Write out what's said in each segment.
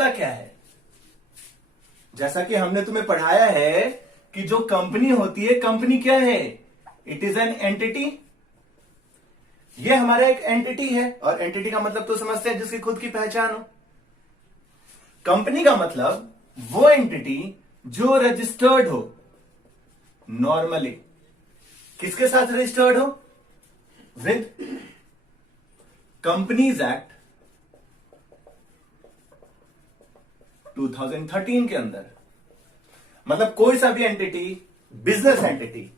होता क्या है? जैसा कि हमने तुम्हें पढ़ाया है कि जो कंपनी होती है, कंपनी क्या है? It is an entity. ये हमारा एक एंटिटी है, और एंटिटी का मतलब तो समझते हैं जिसकी खुद की पहचान हो। कंपनी का मतलब वो एंटिटी जो रजिस्टर्ड हो, नॉर्मली किसके साथ रजिस्टर्ड हो? विद कंपनीज एक्ट 2013 के अंदर। मतलब कोई सा भी एंटिटी, बिजनेस एंटिटी,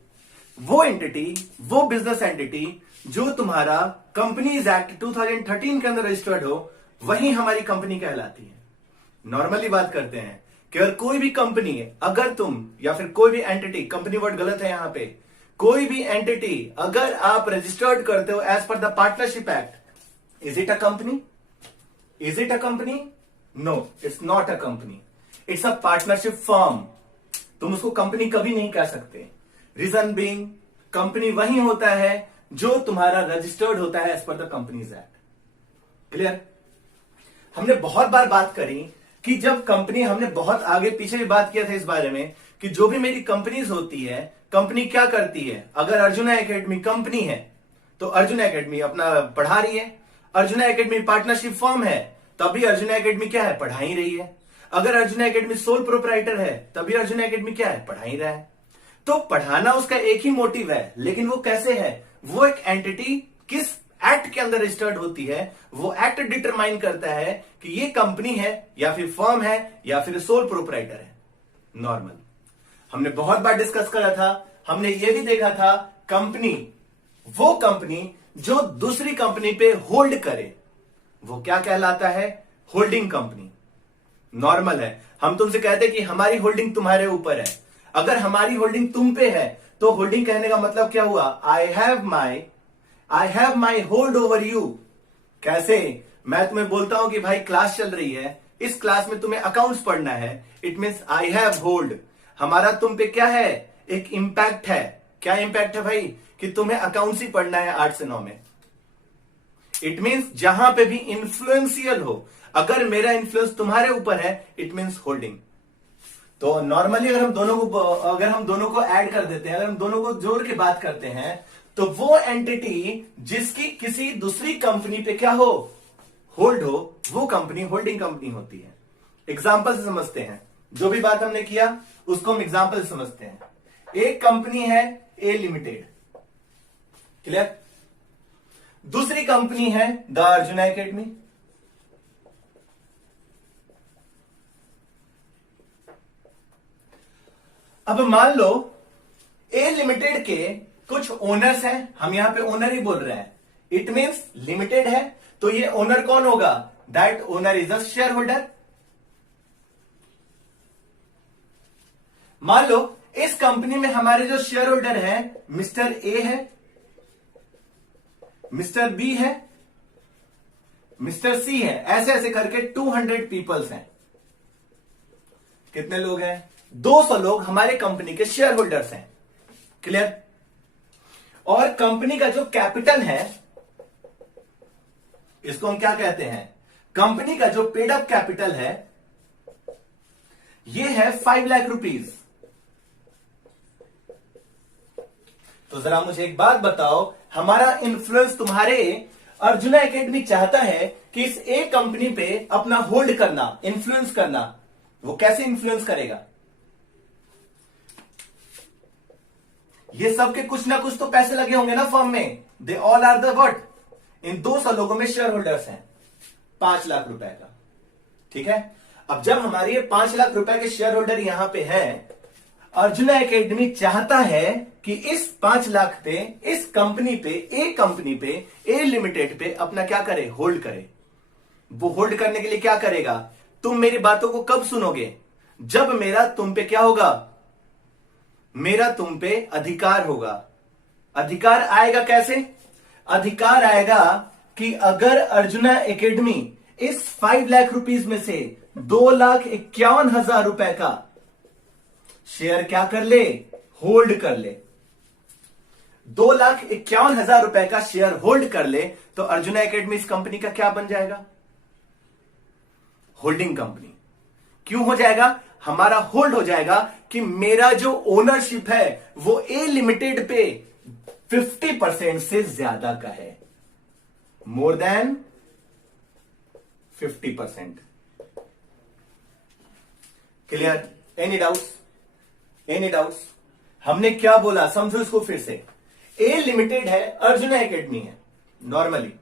वो बिजनेस एंटिटी जो तुम्हारा कंपनीज एक्ट 2013 के अंदर रजिस्टर्ड हो, वही हमारी कंपनी कहलाती है। नॉर्मली बात करते हैं कि अगर कोई भी कंपनी है, अगर तुम या फिर कोई भी एंटिटी, कंपनी वर्ड गलत है यहां पे, कोई भी एंटिटी अगर आप रजिस्टर्ड करते हो as per the partnership act, is it a company? Is it a company? No, it's not a company, it's a partnership firm. तुम उसको कंपनी कभी नहीं कह सकते। रीजन बीइंग, कंपनी वही होता है जो तुम्हारा रजिस्टर्ड होता है as per the companies act. Clear? हमने बहुत बार बात करी कि जब कंपनी, हमने बहुत आगे पीछे भी बात किया था इस बारे में कि जो भी मेरी कंपनीज होती है, कंपनी क्या करती है? अगर अर्जुना एकेडमी कंपनी है तो अर्जुना एकेडमी अपना पढ़ा रही है। अर्जुना एकेडमी पार्टनरशिप फर्म है, तभी अर्जुना एकेडमी क्या है? पढ़ा ही रही है। अगर अर्जुना एकेडमी सोल प्रोप्राइटर है, तभी अर्जुना एकेडमी क्या है? पढ़ा ही रहा है। तो पढ़ाना उसका एक ही मोटिव है, लेकिन वो कैसे है? वो एक एंटिटी किस एक्ट के अंदर रजिस्टर्ड होती है, वो एक्ट डिटरमाइन करता है कि ये कंपनी है या फिर फर्म है या फिर सोल प्रोप्राइटर है। नॉर्मल हमने बहुत बार डिस्कस करा था, हमने ये भी देखा था कंपनी, वो कंपनी जो दूसरी कंपनी पे होल्ड करे, वो क्या कहलाता है? Holding company. नॉर्मल है, हम तुमसे कहते हैं कि हमारी होल्डिंग तुम्हारे ऊपर है। अगर हमारी होल्डिंग तुम पे है तो होल्डिंग कहने का मतलब क्या हुआ? I have my hold over you. कैसे? मैं तुम्हें बोलता हूं कि भाई क्लास चल रही है, इस क्लास में तुम्हें अकाउंट्स पढ़ना है, it means I have hold. हमारा तुम पे क्या है? एक इंपैक्ट है। क्या इंपैक्ट है भाई? कि तुम्हें अकाउंट्स ही पढ़ना है 8 से 9 में। इट मीन्स जहां पे भी इन्फ्लुएंशियल हो, अगर मेरा इन्फ्लुएंस तुम्हारे ऊपर है, इट मीन्स होल्डिंग। तो नॉर्मली अगर हम दोनों को ऐड कर देते हैं, अगर हम दोनों को जोड़ के बात करते हैं, तो वो एंटिटी जिसकी किसी दूसरी कंपनी पे क्या हो? होल्ड हो, वो कंपनी होल्डिंग कंपनी होती है। एग्जांपल से समझते हैं, जो भी बात हमने किया उसको हम एग्जांपल से समझते हैं। एक कंपनी है ए लिमिटेड, क्लियर? दूसरी कंपनी है द अर्जुना एकेडमी। अब मान लो ए लिमिटेड के कुछ ओनर्स हैं, हम यहां पे ओनर ही बोल रहे हैं, इट मींस लिमिटेड है, तो ये ओनर कौन होगा? That owner is a share holder. मान लो इस कंपनी में हमारे जो शेयर होल्डर हैं, मिस्टर ए है, मिस्टर बी है, मिस्टर सी है, ऐसे ऐसे करके 200 पीपल्स हैं। कितने लोग हैं? 200 लोग हमारे कंपनी के शेयर होल्डर्स हैं। क्लियर? और कंपनी का जो कैपिटल है, इसको हम क्या कहते हैं? कंपनी का जो पेड अप कैपिटल है, ये है 5 लाख रुपीज। तो जरा मुझे एक बात बताओ, हमारा इन्फ्लुएंस तुम्हारे अर्जुना एकेडमी चाहता है कि इस ए कंपनी पे अपना होल्ड करना, इन्फ्लुएंस करना, वो कैसे इन्फ्लुएंस करेगा? ये सब के कुछ ना कुछ तो पैसे लगे होंगे ना फर्म में। They all are the what? इन 200 लोगों में शेयर होल्डर्स हैं 5 लाख रुपए का। ठीक है? अब जब हमारे 5 लाख रुपए के शेयर होल्डर यहां पे हैं, अर्जुना एकेडमी चाहता है कि इस 5 लाख पे, इस कंपनी पे, ए लिमिटेड पे अपना क्या करे? होल्ड करे। वो होल्ड करने के लिए क्या करेगा? तुम मेरी बातों को कब सुनोगे? जब मेरा तुम पे क्या होगा? मेरा तुम पे अधिकार होगा। अधिकार आएगा कैसे? अधिकार आएगा कि अगर अर्जुना एकेडमी इस 5 लाख रुपीज में से 2,51,000 रुपए का शेयर क्या कर ले? होल्ड कर ले। 2,51,000 रुपए का शेयर होल्ड कर ले, तो अर्जुना एकेडमी इस कंपनी का क्या बन जाएगा? Holding company. क्यों हो जाएगा? हमारा होल्ड हो जाएगा कि मेरा जो ओनरशिप है वो ए लिमिटेड पे 50% से ज्यादा का है, मोर than 50%। Clear? Any doubts? Any doubts? हमने क्या बोला समझो इसको फिर से। ए लिमिटेड है, अर्जुना एकेडमी है। नॉर्मली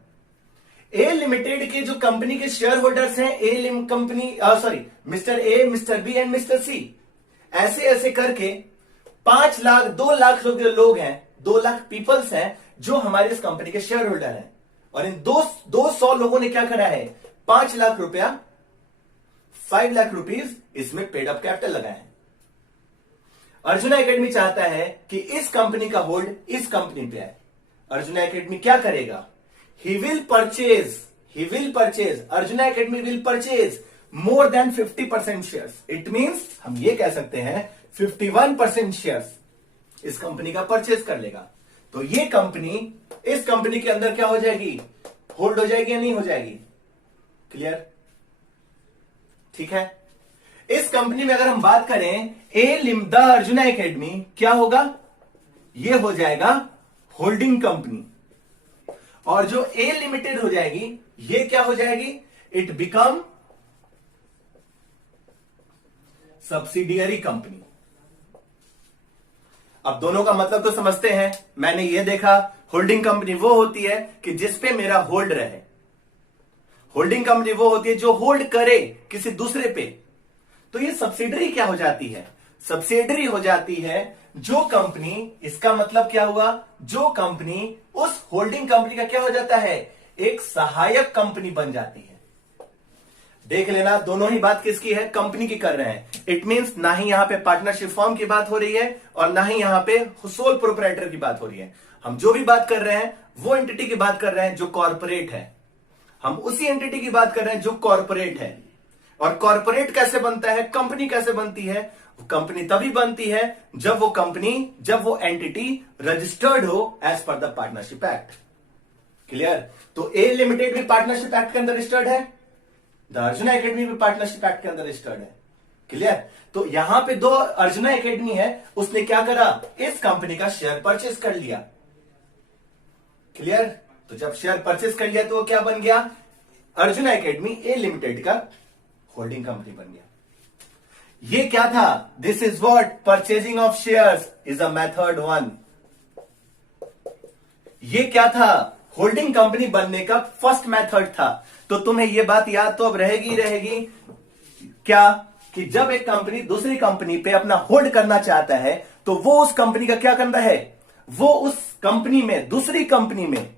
ए लिमिटेड के जो कंपनी के शेयर होल्डर्स हैं, A company sorry mister A, mister B and mister C, ऐसे ऐसे करके 5 लाख 2 लाख लोग हैं, 2 लाख पीपल्स हैं जो हमारे इस कंपनी के शेयर होल्डर हैं। और इन 200 लोगों ने क्या करा है? 5 लाख रुपया, 5 लाख रुपीज इसमें पेड अप कैपिटल लगाया है। अर्जुना एकेडमी चाहता है कि इस कंपनी का होल्ड इस कंपनी पे है। अर्जुना एकेडमी क्या करेगा? He will purchase, Arjuna Academy will purchase more than 50% shares. It means हम ये कह सकते हैं 51% शेयर्स इस कंपनी का परचेज कर लेगा। तो ये कंपनी इस कंपनी के अंदर क्या हो जाएगी? होल्ड हो जाएगी या नहीं हो जाएगी? क्लियर? ठीक है। इस कंपनी में अगर हम बात करें द अर्जुना एकेडमी, क्या होगा? ये हो जाएगा होल्डिंग कंपनी। और जो ए लिमिटेड हो जाएगी ये क्या हो जाएगी? It become subsidiary company. अब दोनों का मतलब तो समझते हैं। मैंने ये देखा, होल्डिंग कंपनी वो होती है कि जिसपे मेरा होल्ड रहे। होल्डिंग कंपनी वो होती है जो होल्ड करे किसी दूसरे पे। तो ये सब्सिडरी क्या हो जाती है? सब्सिडरी हो जाती है जो कंपनी, इसका मतलब क्या हुआ? जो कंपनी उस होल्डिंग कंपनी का क्या हो जाता है? एक सहायक कंपनी बन जाती है। देख लेना, दोनों ही बात किसकी है? कंपनी की कर रहे हैं। इट मींस ना ही यहां पे पार्टनरशिप फॉर्म की बात हो रही है और ना ही यहां पे सोल प्रोप्राइटर की बात हो रही है। हम जो भी बात कर रहे हैं वो एंटिटी की बात कर रहे हैं जो कॉर्पोरेट है। हम उसी एंटिटी की बात कर रहे हैं जो कॉर्पोरेट है। और कॉर्पोरेट कैसे बनता है? कंपनी कैसे बनती है? कंपनी तभी बनती है जब वो एंटिटी रजिस्टर्ड हो as per the partnership act. Clear? तो ए लिमिटेड भी पार्टनरशिप एक्ट के अंदर रजिस्टर्ड है, द अर्जुना एकेडमी भी पार्टनरशिप एक्ट के अंदर रजिस्टर्ड है। क्लियर? तो यहां पे 2 अर्जुना एकेडमी है, उसने क्या करा? इस कंपनी का शेयर परचेज कर लिया। क्लियर? तो जब शेयर परचेज कर लिया तो वो क्या बन गया? अर्जुना एकेडमी ए लिमिटेड का होल्डिंग कंपनी बन गया। ये क्या था? This is what purchasing of shares is a method 1। ये क्या था? होल्डिंग कंपनी बनने का फर्स्ट मेथड था। तो तुम्हें ये बात याद तो अब रहेगी क्या? कि जब एक कंपनी दूसरी कंपनी पे अपना होल्ड करना चाहता है तो वो उस कंपनी का क्या करता है? वो उस कंपनी में, दूसरी कंपनी में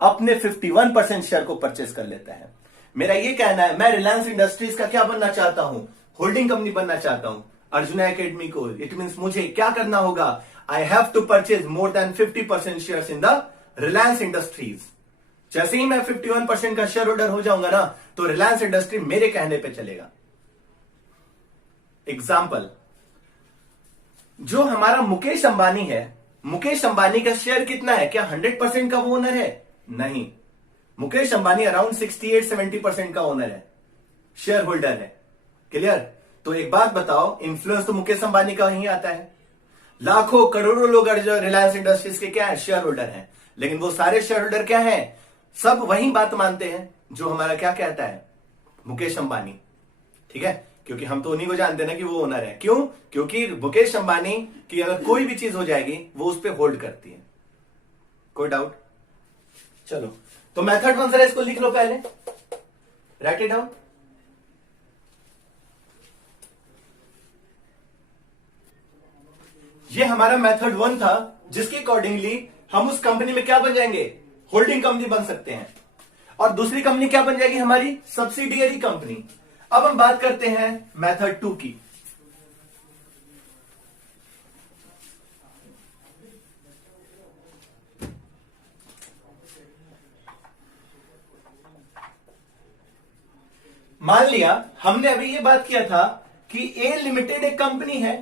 अपने 51% शेयर को परचेज कर लेता है। मेरा ये कहना है, मैं रिलायंस इंडस्ट्रीज का क्या बनना चाहता हूं? होल्डिंग कंपनी बनना चाहता हूं अर्जुना एकेडमी को। इट मींस मुझे क्या करना होगा? I have to purchase more than 50% shares in the Reliance Industries. जैसे ही मैं 51% का शेयर होल्डर हो जाऊंगा ना, तो रिलायंस इंडस्ट्री मेरे कहने पे चलेगा। एग्जाम्पल, जो हमारा मुकेश अंबानी है, मुकेश अंबानी का शेयर कितना है? क्या 100% का वो ओनर है? नहीं, मुकेश अंबानी अराउंड 68-70% का ओनर है, शेयर होल्डर है। क्लियर? तो एक बात बताओ, इन्फ्लुएंस तो मुकेश अंबानी का ही आता है। लाखों करोड़ों लोग जो रिलायंस इंडस्ट्रीज के क्या है? शेयर होल्डर हैं। लेकिन वो सारे शेयर होल्डर क्या हैं? सब वही बात मानते हैं जो हमारा क्या कहता है? मुकेश अंबानी। ठीक है? क्योंकि हम तो उन्हीं को जानते हैं ना कि वो ओनर है। क्यों? क्योंकि मुकेश अंबानी की अगर कोई भी चीज हो जाएगी वो उस पर होल्ड करती है। कोई डाउट? चलो, तो मेथड 1 जरा इसको लिख लो पहले, राइट इट डाउन। ये हमारा मेथड 1 था, जिसके अकॉर्डिंगली हम उस कंपनी में क्या बन जाएंगे? होल्डिंग कंपनी बन सकते हैं। और दूसरी कंपनी क्या बन जाएगी? हमारी सब्सिडियरी कंपनी। अब हम बात करते हैं मेथड 2 की। मान लिया हमने अभी ये बात किया था कि ए लिमिटेड एक कंपनी है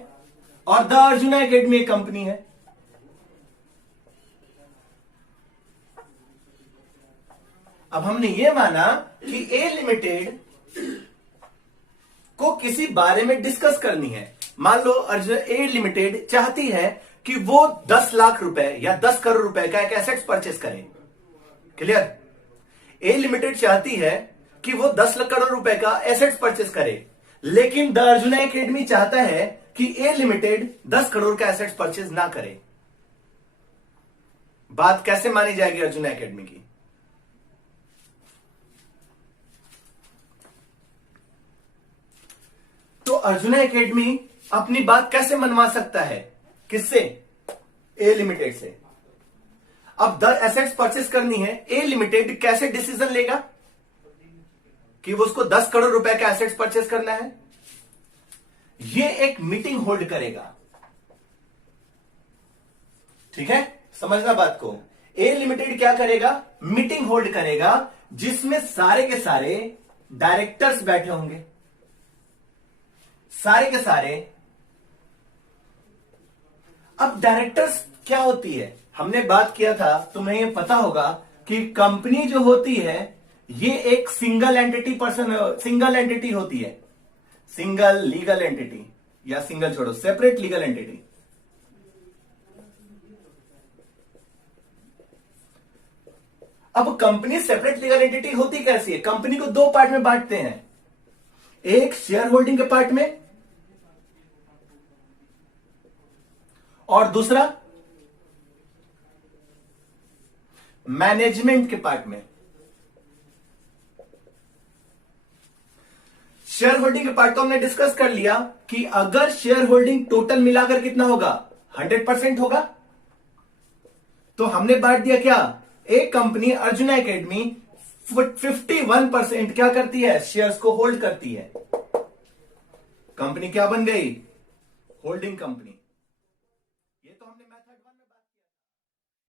और द अर्जुना एकेडमी एक कंपनी है। अब हमने ये माना कि ए लिमिटेड को किसी बारे में डिस्कस करनी है। मान लो अर्जुन ए लिमिटेड चाहती है कि वो 10 लाख रुपए या 10 करोड़ रुपए का एक एसेट्स परचेस करे। क्लियर? ए लिमिटेड चाहती है कि वो 10 लाख करोड़ रुपए का एसेट्स परचेस करे, लेकिन द अर्जुना एकेडमी चाहता है कि ए लिमिटेड 10 करोड़ का एसेट्स परचेस ना करे। बात कैसे मानी जाएगी अर्जुना एकेडमी की? तो अर्जुना एकेडमी अपनी बात कैसे मनवा सकता है? किससे? ए लिमिटेड से। अब द एसेट्स परचेस करनी है, ए लिमिटेड कैसे डिसीजन लेगा कि वो उसको 10 करोड़ रुपए का एसेट्स परचेस करना है? ये एक मीटिंग होल्ड करेगा। ठीक है, समझना बात को। ए लिमिटेड क्या करेगा? मीटिंग होल्ड करेगा, जिसमें सारे के सारे डायरेक्टर्स बैठे होंगे, सारे के सारे। अब डायरेक्टर्स क्या होती है? हमने बात किया था, तुम्हें ये पता होगा कि कंपनी जो होती है ये एक सिंगल एंटिटी होती है। सिंगल लीगल एंटिटी, या सिंगल छोड़ो, सेपरेट लीगल एंटिटी। अब कंपनी सेपरेट लीगल एंटिटी होती कैसी है? कंपनी को दो पार्ट में बांटते हैं, एक शेयर होल्डिंग के पार्ट में और दूसरा मैनेजमेंट के पार्ट में। शेयर होल्डिंग के पार्ट तो हमने डिस्कस कर लिया कि अगर शेयर होल्डिंग टोटल मिलाकर कितना होगा, 100% होगा। तो हमने बांट दिया क्या? एक कंपनी अर्जुना एकेडमी 51% क्या करती है? शेयर्स को होल्ड करती है। कंपनी क्या बन गई? Holding company. ये तो हमने मेथड 1 में बात